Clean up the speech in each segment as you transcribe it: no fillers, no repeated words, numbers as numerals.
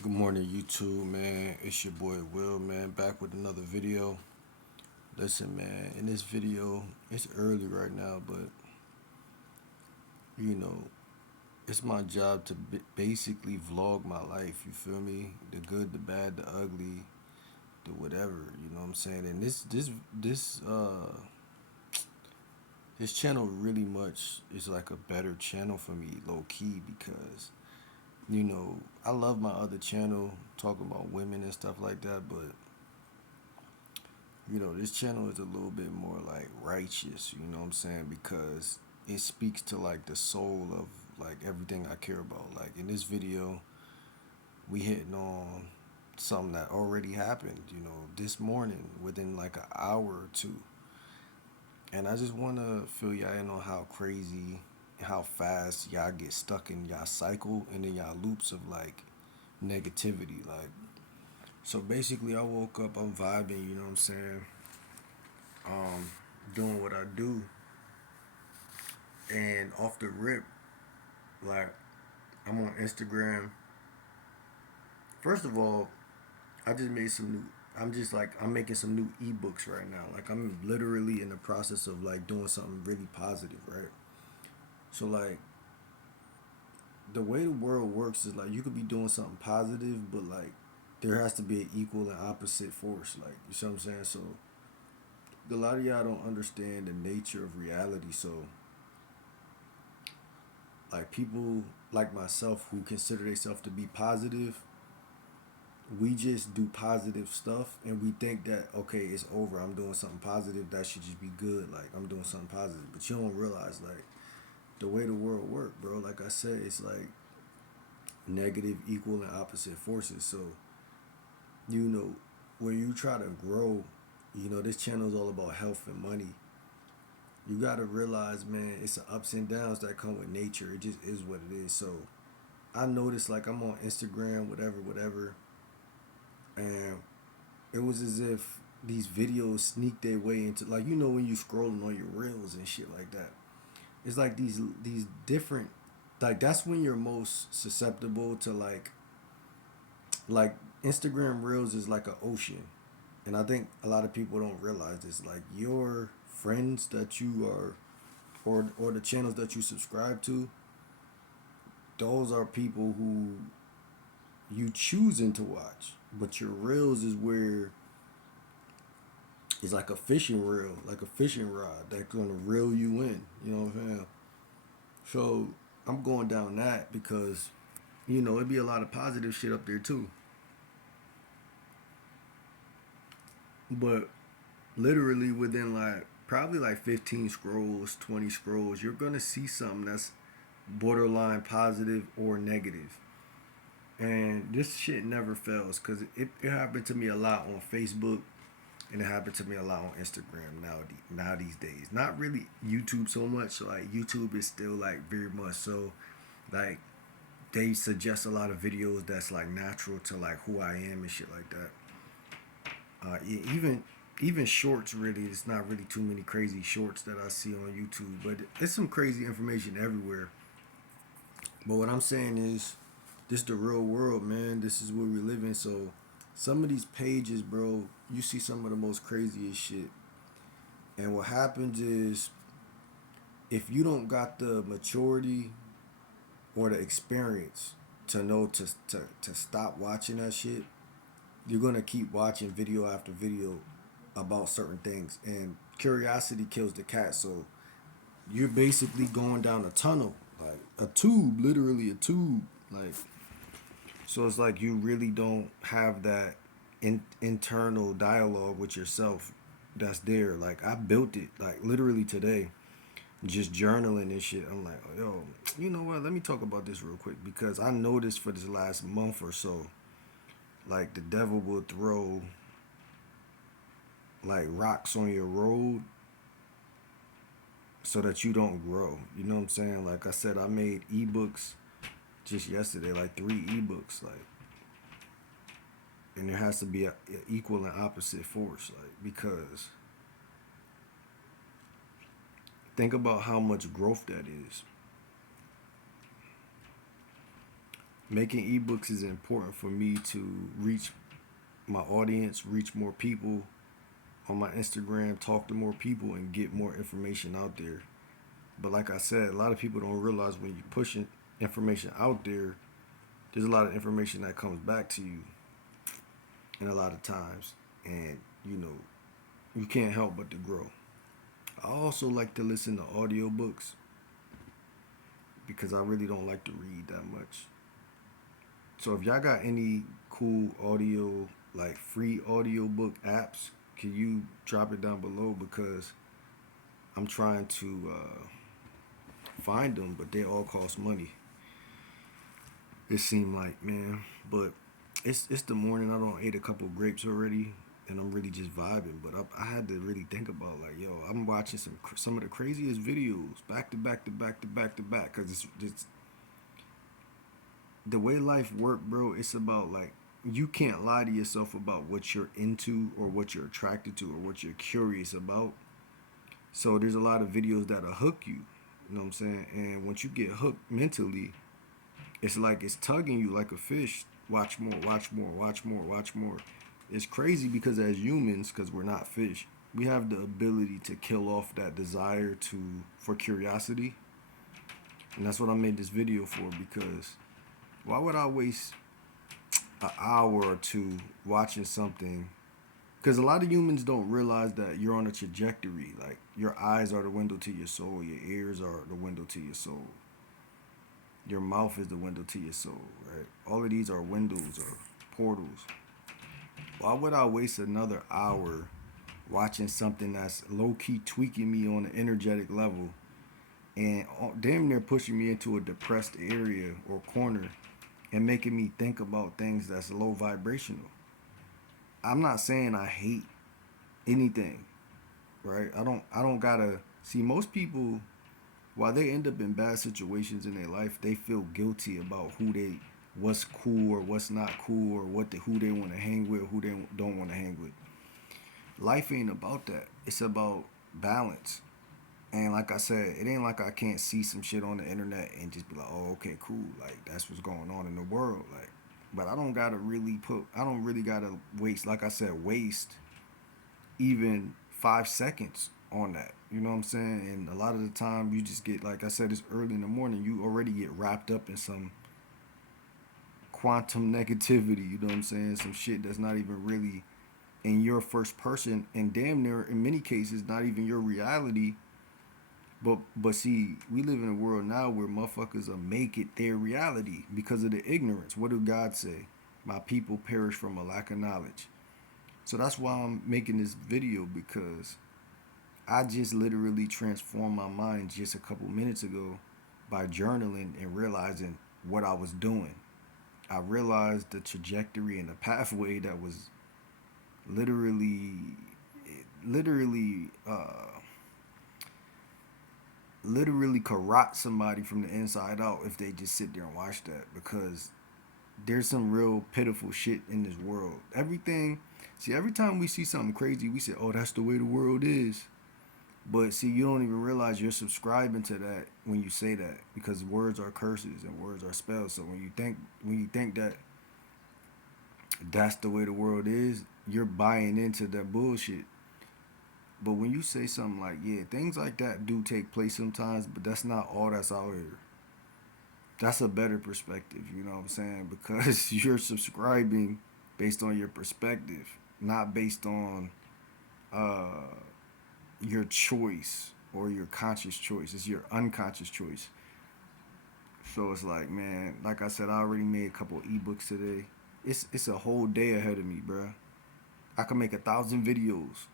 Good morning, YouTube, man. It's your boy Will, man, back with another video. Listen, man, in this video, it's early right now, but you know, it's my job to basically vlog my life. You feel me? The good, the bad, the ugly, the whatever. You know what I'm saying? And this channel really much is like a better channel for me, low key, because I love my other channel talking about women and stuff like that, but this channel is a little bit more like righteous, you know what I'm saying? Because it speaks to like the soul of like everything I care about. Like in this video, we hitting on something that already happened, this morning within like an hour or two. And I just want to fill y'all in on how crazy, how fast y'all get stuck in y'all cycle and in y'all loops of like negativity. Like, so basically, I woke up, I'm vibing, you know what I'm saying? Um, Doing what I do, and off the rip, like I'm on Instagram. First of all, I just made some new. I'm making some new ebooks right now. Like I'm literally in the process of like doing something really positive, right? So like the way the world works is like you could be doing something positive, but like there has to be an equal and opposite force. Like you see what I'm saying? So a lot of y'all don't understand the nature of reality. So like people like myself who consider themselves to be positive, we just do positive stuff and we think that okay, it's over, I'm doing something positive, that should just be good, like I'm doing something positive. But you don't realize like the way the world works, bro. Like I said, it's like negative equal and opposite forces. So you know when you try to grow, this channel is all about health and money. You gotta realize, man, it's the ups and downs that come with nature. It just is what it is. So I noticed like I'm on Instagram, whatever, and it was as if these videos sneak their way into, like, when you scrolling on your reels and shit like that. It's like these different, like that's when you're most susceptible to like Instagram reels is like an ocean, and I think a lot of people don't realize this. Like your friends that you are, or the channels that you subscribe to, those are people who you choosing to watch, but your reels is where it's like a fishing reel, like a fishing rod that's gonna reel you in. You know what I'm saying? So I'm going down that because it'd be a lot of positive shit up there too. But literally within like probably like 15 scrolls, 20 scrolls, you're gonna see something that's borderline positive or negative. And this shit never fails because it happened to me a lot on Facebook, and it happened to me a lot on Instagram now these days. Not really YouTube so much. So like YouTube is still like very much so like they suggest a lot of videos that's like natural to like who I am and shit like that. Even shorts, really, it's not really too many crazy shorts that I see on YouTube, but it's some crazy information everywhere. But what I'm saying is, this the real world, man. This is where we live in. So some of these pages, bro, you see some of the most craziest shit. And what happens is, if you don't got the maturity or the experience to know to stop watching that shit, you're gonna keep watching video after video about certain things. And curiosity kills the cat. So you're basically going down a tunnel, like a tube, literally a tube. Like, so it's like you really don't have that internal dialogue with yourself that's there. Like I built it like literally today, just journaling and shit. I'm like, yo, you know what? Let me talk about this real quick because I noticed for this last month or so, like the devil will throw like rocks on your road so that you don't grow. You know what I'm saying? Like I said, I made ebooks just yesterday, like 3 ebooks, like, and there has to be a equal and opposite force, like, because think about how much growth that is. Making ebooks is important for me to reach my audience, reach more people on my Instagram, talk to more people, and get more information out there. But like I said, a lot of people don't realize when you're pushing information out there, there's a lot of information that comes back to you, and a lot of times, and you can't help but to grow. I also like to listen to audiobooks because I really don't like to read that much. So if y'all got any cool audio, like free audiobook apps, can you drop it down below? Because I'm trying to find them, but they all cost money. It seemed like, man. But it's the morning. I don't ate a couple grapes already, and I'm really just vibing. But I had to really think about, like, yo, I'm watching some of the craziest videos back to back to back to back to back, because it's the way life work, bro. It's about, like, you can't lie to yourself about what you're into or what you're attracted to or what you're curious about. So there's a lot of videos that'll hook you. You know what I'm saying? And once you get hooked mentally, it's like it's tugging you like a fish. Watch more, watch more, watch more, watch more. It's crazy because as humans, because we're not fish, we have the ability to kill off that desire for curiosity. And that's what I made this video for, because why would I waste an hour or two watching something? Because a lot of humans don't realize that you're on a trajectory. Like, your eyes are the window to your soul, your ears are the window to your soul, your mouth is the window to your soul, right? All of these are windows or portals. Why would I waste another hour watching something that's low key tweaking me on an energetic level and damn near pushing me into a depressed area or corner and making me think about things that's low vibrational? I'm not saying I hate anything, right? I don't gotta see. Most people, while they end up in bad situations in their life, they feel guilty about what's cool or what's not cool, or who they want to hang with, who they don't want to hang with. Life ain't about that. It's about balance. And like I said, it ain't like I can't see some shit on the internet and just be like, oh, okay, cool. Like, that's what's going on in the world. Like, but I don't really gotta waste, like I said, waste even 5 seconds on that. You know what I'm saying? And a lot of the time you just get, like I said, it's early in the morning. You already get wrapped up in some quantum negativity. You know what I'm saying? Some shit that's not even really in your first person, and damn near in many cases not even your reality. But see, we live in a world now where motherfuckers make it their reality because of the ignorance. What did God say? My people perish from a lack of knowledge. So that's why I'm making this video, because I just literally transformed my mind just a couple minutes ago by journaling and realizing what I was doing. I realized the trajectory and the pathway that was literally, literally, literally corrupt somebody from the inside out if they just sit there and watch that. Because there's some real pitiful shit in this world. Every time we see something crazy, we say, oh, that's the way the world is. But see, you don't even realize you're subscribing to that when you say that, because words are curses and words are spells. So when you think that that's the way the world is, you're buying into that bullshit. But when you say something like, yeah, things like that do take place sometimes, but that's not all that's out here. That's a better perspective, you know what I'm saying? Because you're subscribing based on your perspective, not based on uh, your choice or your conscious choice. It's your unconscious choice. So it's like, man, like I said, I already made a couple ebooks today. It's a whole day ahead of me, bruh. I can make 1,000 videos,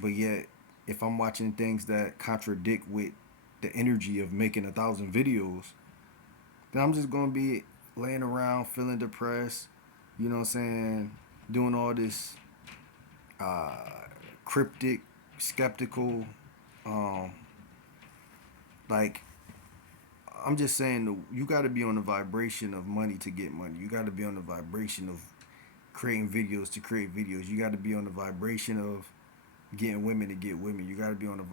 but yet if I'm watching things that contradict with the energy of making 1,000 videos, then I'm just gonna be laying around feeling depressed. You know what I'm saying? Doing all this uh, cryptic, skeptical, um, like, I'm just saying, you got to be on the vibration of money to get money. You got to be on the vibration of creating videos to create videos. You got to be on the vibration of getting women to get women. You got to be on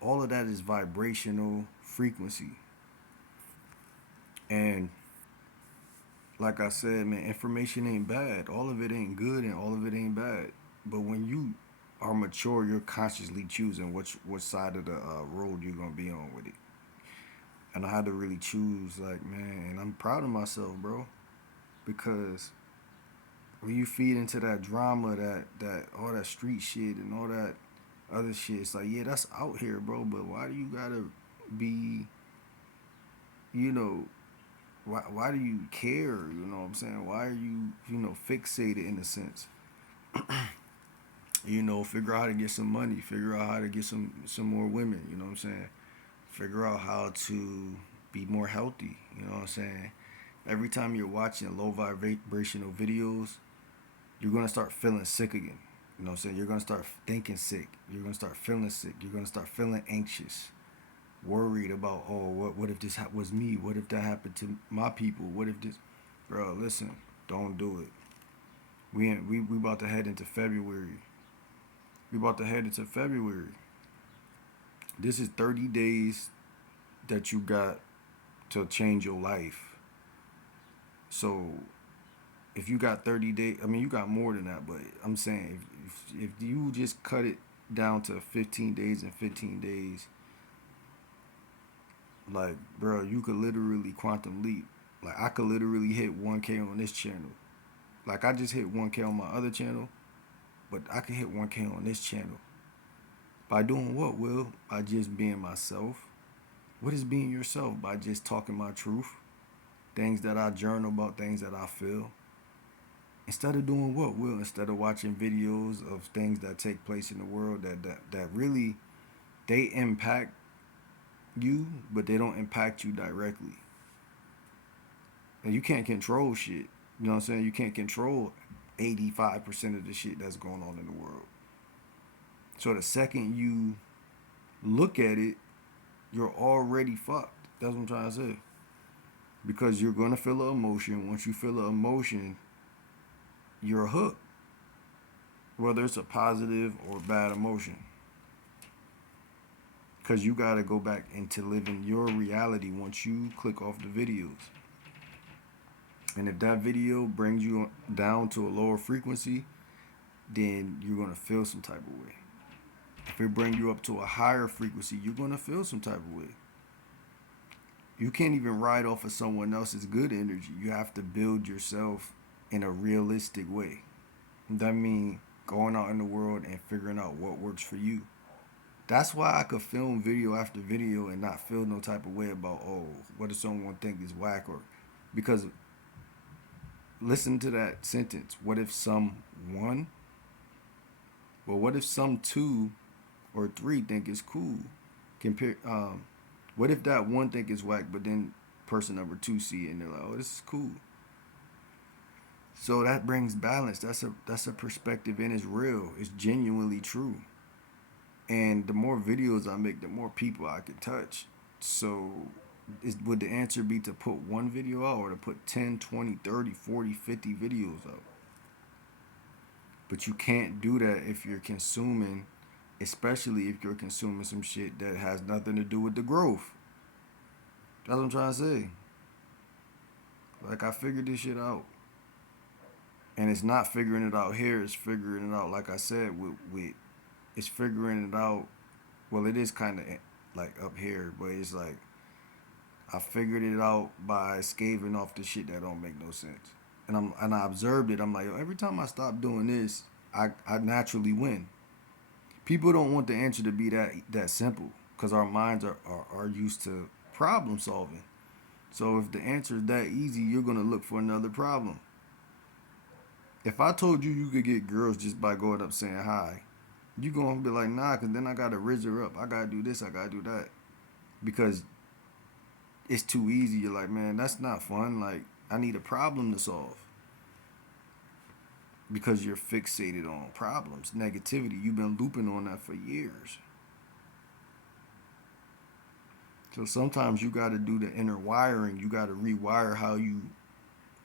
all of that is vibrational frequency. And like I said, man, information ain't bad. All of it ain't good, and all of it ain't bad. But when you are mature, you're consciously choosing which side of the road you're gonna be on with it. And I had to really choose, like, man, and I'm proud of myself, bro, because when you feed into that drama, that all that street shit and all that other shit, it's like, yeah, that's out here, bro. But why do you gotta be, you know, why do you care? You know what I'm saying? Why are you, fixated in a sense? Figure out how to get some money, figure out how to get some more women, you know what I'm saying? Figure out how to be more healthy, you know what I'm saying? Every time you're watching low vibrational videos, you're gonna start feeling sick again. You know what I'm saying? You're gonna start thinking sick. You're gonna start feeling sick. You're gonna start feeling anxious, worried about, oh, what if this was me? What if that happened to my people? What if this, bro? Listen, don't do it. We about to head into February. We about to head into February. This is 30 days that you got to change your life. So if you got 30 days, I mean, you got more than that, but I'm saying if you just cut it down to 15 days and 15 days, like, bro, you could literally quantum leap. Like, I could literally hit 1K on this channel. Like, I just hit 1K on my other channel, but I can hit 1K on this channel. By doing what, Will? By just being myself. What is being yourself? By just talking my truth. Things that I journal about, things that I feel. Instead of doing what, Will? Instead of watching videos of things that take place in the world that really, they impact you, but they don't impact you directly. And you can't control shit. You know what I'm saying? You can't control 85% of the shit that's going on in the world. So the second you look at it, you're already fucked. That's what I'm trying to say. Because you're gonna feel an emotion. Once you feel an emotion, you're hooked. Whether it's a positive or bad emotion. Because you gotta go back into living your reality once you click off the videos. And if that video brings you down to a lower frequency, then you're gonna feel some type of way. If it brings you up to a higher frequency, you're gonna feel some type of way. You can't even ride off of someone else's good energy. You have to build yourself in a realistic way. That means going out in the world and figuring out what works for you. That's why I could film video after video and not feel no type of way about, oh, what does someone think is whack? Or because listen to that sentence. What if some one? Well, what if some two or three think it's cool? Compare. What if that one think it's whack, but then person number two see it and they're like, oh, this is cool. So that brings balance. That's a perspective, and it's real. It's genuinely true. And the more videos I make, the more people I can touch. So would the answer be to put one video out or to put 10, 20, 30, 40, 50 videos out? But you can't do that if you're consuming, especially if you're consuming some shit that has nothing to do with the growth. That's what I'm trying to say. Like, I figured this shit out. And it's not figuring it out here, it's figuring it out, like I said, with it's figuring it out. Well, it is kind of like up here, but it's like I figured it out by scaving off the shit that don't make no sense. And I observed it. I'm like, yo, every time I stop doing this, I naturally win. People don't want the answer to be that simple because our minds are used to problem solving. So if the answer is that easy, you're gonna look for another problem. If I told you could get girls just by going up saying hi, you gonna be like, nah, because then I gotta rizz her up. I gotta do this, I gotta do that. Because it's too easy. You're like, man, that's not fun. Like, I need a problem to solve. Because you're fixated on problems, negativity. You've been looping on that for years. So sometimes you gotta do the inner wiring. You gotta rewire how you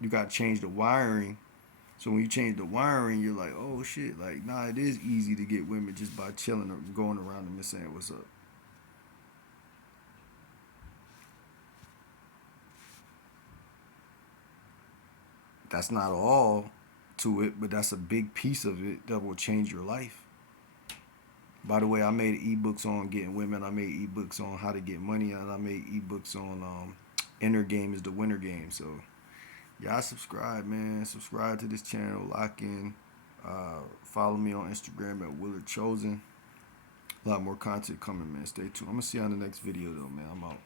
gotta change the wiring. So when you change the wiring, you're like, oh shit, like, nah, it is easy to get women just by chilling or going around them and saying what's up. That's not all to it, but that's a big piece of it that will change your life. By the way, I made ebooks on getting women. I made ebooks on how to get money, and I made ebooks on inner game is the winner game. So y'all subscribe, man. Subscribe to this channel. Lock in. Follow me on Instagram at Willard Chosen. A lot more content coming, man. Stay tuned. I'm gonna see you on the next video, though, man. I'm out.